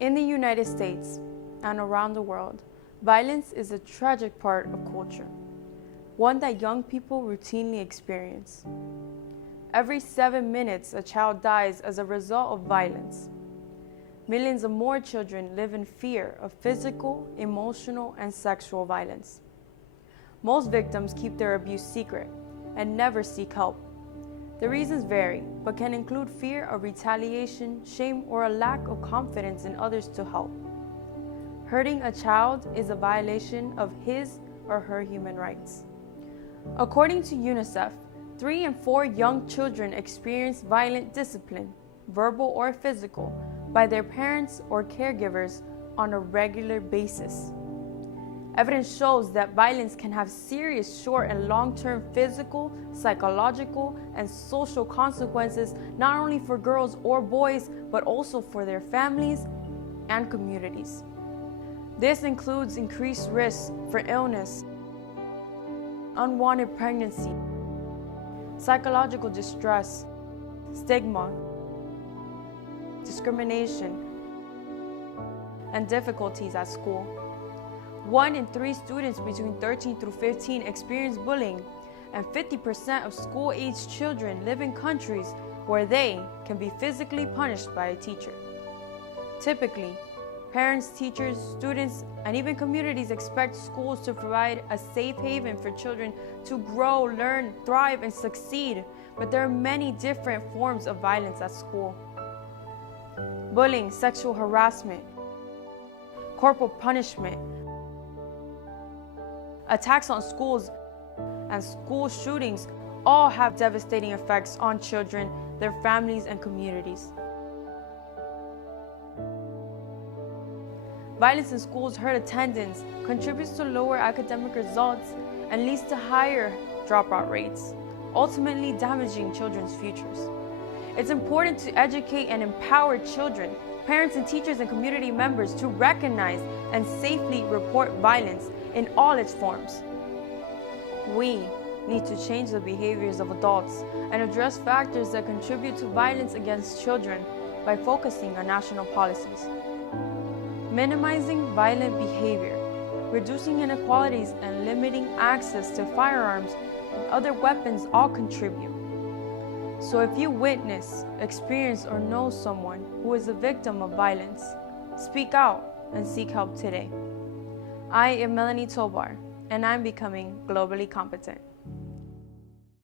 In the United States and around the world, violence is a tragic part of culture, one that young people routinely experience. Every 7 minutes, a child dies as a result of violence. Millions of more children live in fear of physical, emotional, and sexual violence. Most victims keep their abuse secret and never seek help. The reasons vary, but can include fear of retaliation, shame, or a lack of confidence in others to help. Hurting a child is a violation of his or her human rights. According to UNICEF, 3 in 4 young children experience violent discipline, verbal or physical, by their parents or caregivers on a regular basis. Evidence shows that violence can have serious short and long-term physical, psychological, and social consequences not only for girls or boys, but also for their families and communities. This includes increased risks for illness, unwanted pregnancy, psychological distress, stigma, discrimination, and difficulties at school. 1 in 3 students between 13 through 15 experience bullying, and 50% of school-aged children live in countries where they can be physically punished by a teacher. Typically, parents, teachers, students, and even communities expect schools to provide a safe haven for children to grow, learn, thrive, and succeed, but there are many different forms of violence at school. Bullying, sexual harassment, corporal punishment, attacks on schools, and school shootings all have devastating effects on children, their families, and communities. Violence in schools hurt attendance, contributes to lower academic results, and leads to higher dropout rates, ultimately damaging children's futures. It's important to educate and empower children, parents and teachers and community members to recognize and safely report violence in all its forms. We need to change the behaviors of adults and address factors that contribute to violence against children by focusing on national policies. Minimizing violent behavior, reducing inequalities, and limiting access to firearms and other weapons all contribute. So if you witness, experience, or know someone who is a victim of violence, speak out and seek help today. I am MelanieT, and I'm becoming globally competent.